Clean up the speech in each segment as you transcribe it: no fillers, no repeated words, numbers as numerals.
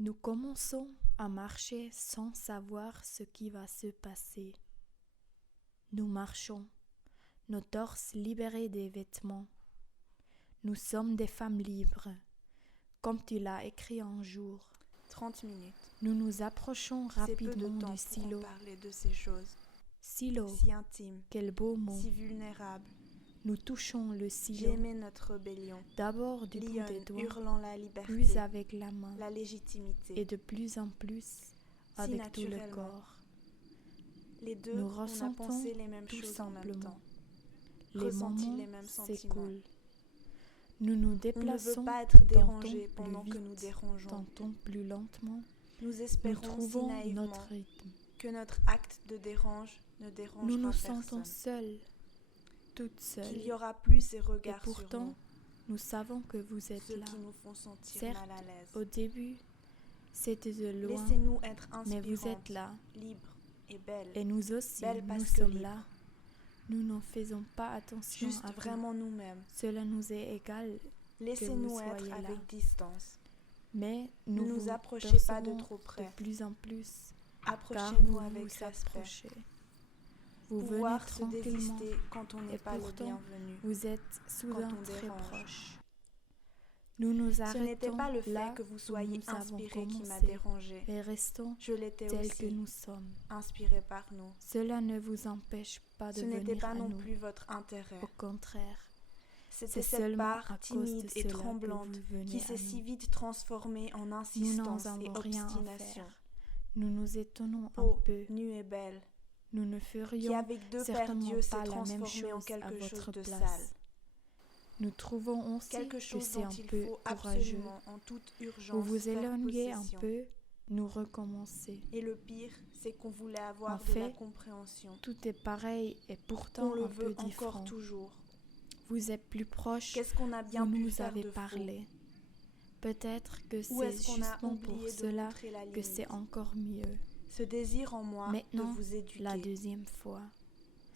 Nous commençons à marcher sans savoir ce qui va se passer. Nous marchons, nos torses libérés des vêtements. Nous sommes des femmes libres, comme tu l'as écrit un jour. 30 minutes. Nous nous approchons C'est peu de rapidement temps du pour silo. en parler de ces choses. Silo, Si intime, quel beau mot. si vulnérable. Nous touchons le silo, J'aimais notre rébellion. d'abord du bout des Lionne doigts, hurlant la liberté, puis avec la main, la légitimité. et de plus en plus avec tout le naturellement. corps. Les deux, Nous on a ressentons pensé les mêmes tout choses en même simplement. temps. Les Ressenti moments les mêmes sentiments. s'écoulent. Nous nous On ne veut déplaçons pas être tantôt dérangé plus pendant que nous vite, dérangeons. tantôt plus lentement. Nous Nous espérons si trouvons naïvement notre rythme. que notre acte de dérange ne dérangera Nous nous personne. sentons seules, toutes seules. Qu'il y aura plus ces Et regards pourtant, sur nous, nous savons que vous êtes ceux là. qui nous font sentir Certes, mal à l'aise. au début, c'était de loin, Laissez-nous être mais inspirantes, vous êtes là. libres et belles. Et nous aussi, Belles nous parce que sommes libres. là. Nous n'en faisons pas attention Juste à vous. vraiment nous-mêmes. Cela nous est égal, Laissez-nous être soyez là. avec distance. mais Ne nous nous vous approchez pas de percevons trop près. de plus en plus, car Approchez-nous vous avec vous respect. approchez. Vous venez Pouvoir se tranquillement, désister quand on et n'est pas le pourtant, bienvenu. vous êtes soudain on très dérange. proches. Nous nous Ce n'était arrêtons pas le là fait que vous où soyez nous avons inspiré qui m'a commencé, dérangé. et restons Je l'étais tels aussi, que nous sommes. inspiré par nous. Cela ne vous empêche pas de Ce n'était venir pas à non nous. plus votre intérêt. Au contraire, C'était c'est cette seulement à part cause de timide et cela que tremblante vous venez qui à s'est si nous. vite transformée en Nous insistance n'en et avons rien à obstination. faire. Nous nous étonnons un Peau peu. nue et belle, Nous ne qui ferions avec deux paires certainement d'yeux s'est pas la même transformée en chose à quelque chose votre de place. sale. Nous trouvons aussi Quelque que chose c'est dont un il peu faut courageux. absolument, en toute urgence, Vous vous faire éloignez un possession. peu, nous recommencer. Et le pire, c'est qu'on voulait avoir En de la fait, compréhension. Tout est pareil et pourtant On le un peu veut encore différent. toujours. Vous êtes plus proche, Qu'est-ce qu'on a bien vous pu nous faire avez de faux? parlé. Peut-être que Ou c'est est-ce qu'on a justement pour oublié de cela montrer la que limite? c'est encore mieux. Ce désir en moi Maintenant, de vous éduquer. la deuxième fois,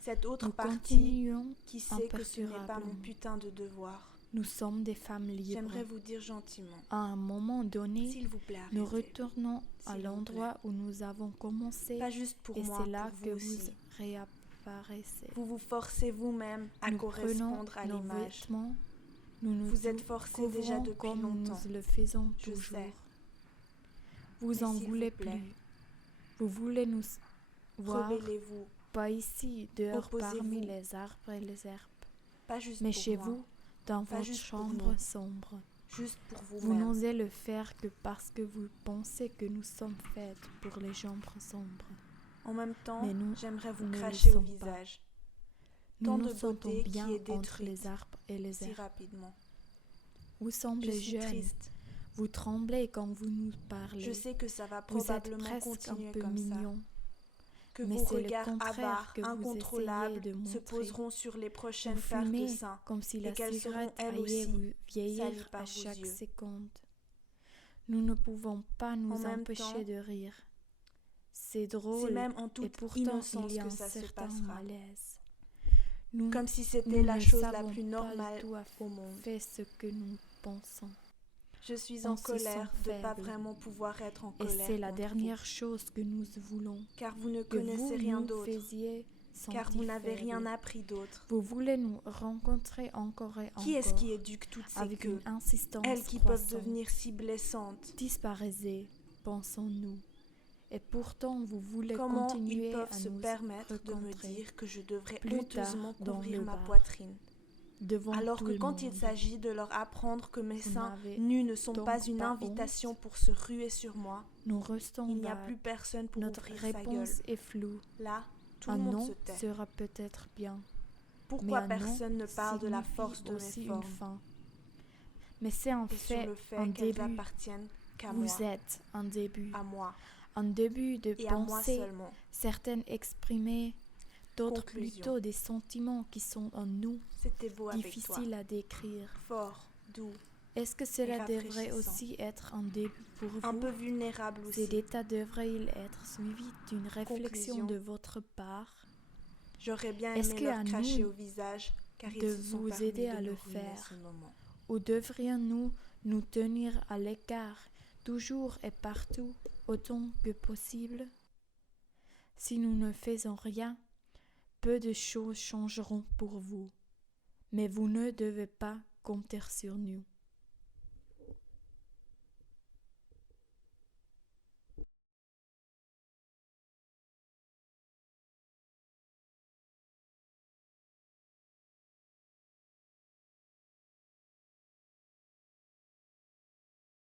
Cette autre nous partie continuons qui sait que ce n'est pas mon imperturbablement. putain de devoir. Nous sommes des femmes libres. J'aimerais vous dire gentiment. À un moment donné, S'il vous plaît, nous arrêtez. retournons à S'il vous l'endroit où nous avons commencé Pas juste pour et moi, c'est là pour que vous vous aussi. réapparaissez. Vous vous forcez vous-même à Nous prenons correspondre à nos l'image. vêtements, nous nous Vous êtes forcés déjà couvrons depuis comme longtemps. nous le faisons Je toujours. sais. Vous Mais en s'il vous voulez plaît, plus. Vous voulez nous voir, rebellez-vous, pas ici, dehors Opposez-vous. parmi les arbres et les herbes, pas juste mais pour chez moi, vous, dans Pas votre juste pour chambre nous. sombre. juste pour Vous vous-même. n'osez le faire que parce que vous pensez que nous sommes faites pour les chambres sombres. En même temps, Mais nous, j'aimerais vous nous ne le cracher au sommes pas. visage Nous Tant nous de sentons beauté qui bien est entre détruite les arbres et les si herbes. rapidement. Vous Je semblez suis jeune, triste. vous tremblez quand vous nous parlez. Je sais que ça va Vous êtes probablement presque continuer un peu comme ça. mignon. Que mais vos c'est le regards contraire avares, que vous incontrôlables, essayez de se montrer. poseront sur les prochaines Vous paires de fumez seins. comme si et la qu'elles cigarette seront, elles allait aussi, vous vieillir salies par à vos chaque yeux. seconde. Nous ne pouvons pas nous En même empêcher temps, de rire. C'est C'est drôle même en et toute pourtant innocence il y a que un ça se certain passera. malaise. Nous, Comme si nous c'était la ne chose la savons plus pas normale du tout à au monde. fait ce que nous pensons. Je suis On en se colère sent de ne pas faible. vraiment pouvoir être en Et colère c'est la contre dernière chose que nous voulons. vous, car vous ne Que connaissez vous rien nous d'autre, faisiez car sentir vous n'avez rien faibles. appris d'autre. Vous voulez nous rencontrer encore et encore. Qui est-ce qui éduque toutes ces avec queues, une insistance elles qui peuvent croissante. devenir si blessantes? Disparaissez, pensons-nous. Et pourtant, vous voulez Comment continuer ils peuvent à se nous permettre de me rencontrer dire que je devrais plus honteusement tard dans couvrir le ma bar, poitrine, devant alors tout que le quand il monde. s'agit de leur apprendre que mes Vous seins n'avez nus ne sont donc pas une pas invitation honte? pour se ruer sur moi, Nous restons il n'y a vagues. plus personne pour Notre ouvrir sa gueule. réponse est floue. Là, tout Un le monde non se tait. sera peut-être bien. Pourquoi mais un non personne ne parle de la signifie force de aussi mes une formes fin. Mais c'est en et sur fait le un fait qu'elles début. appartiennent qu'à Vous moi, êtes un début. à moi Un début de et à moi pensée, seulement. certaines exprimées, d'autres Conclusion. plutôt des sentiments qui sont en nous, C'était beau avec toi, difficiles à décrire. fort, doux, Est-ce que cela devrait rafraîchissant. aussi être un début pour vous? un peu vulnérable aussi. Cet état devrait-il être suivi d'une réflexion Conclusion. de votre part, J'aurais bien Est-ce aimé que leur à cracher nous au visage, car ils de se sont vous permis aider de à nous le ruiner faire? ce moment. ou devrions-nous nous tenir à l'écart, toujours et partout autant que possible. Si nous ne faisons rien, peu de choses changeront pour vous, mais vous ne devez pas compter sur nous.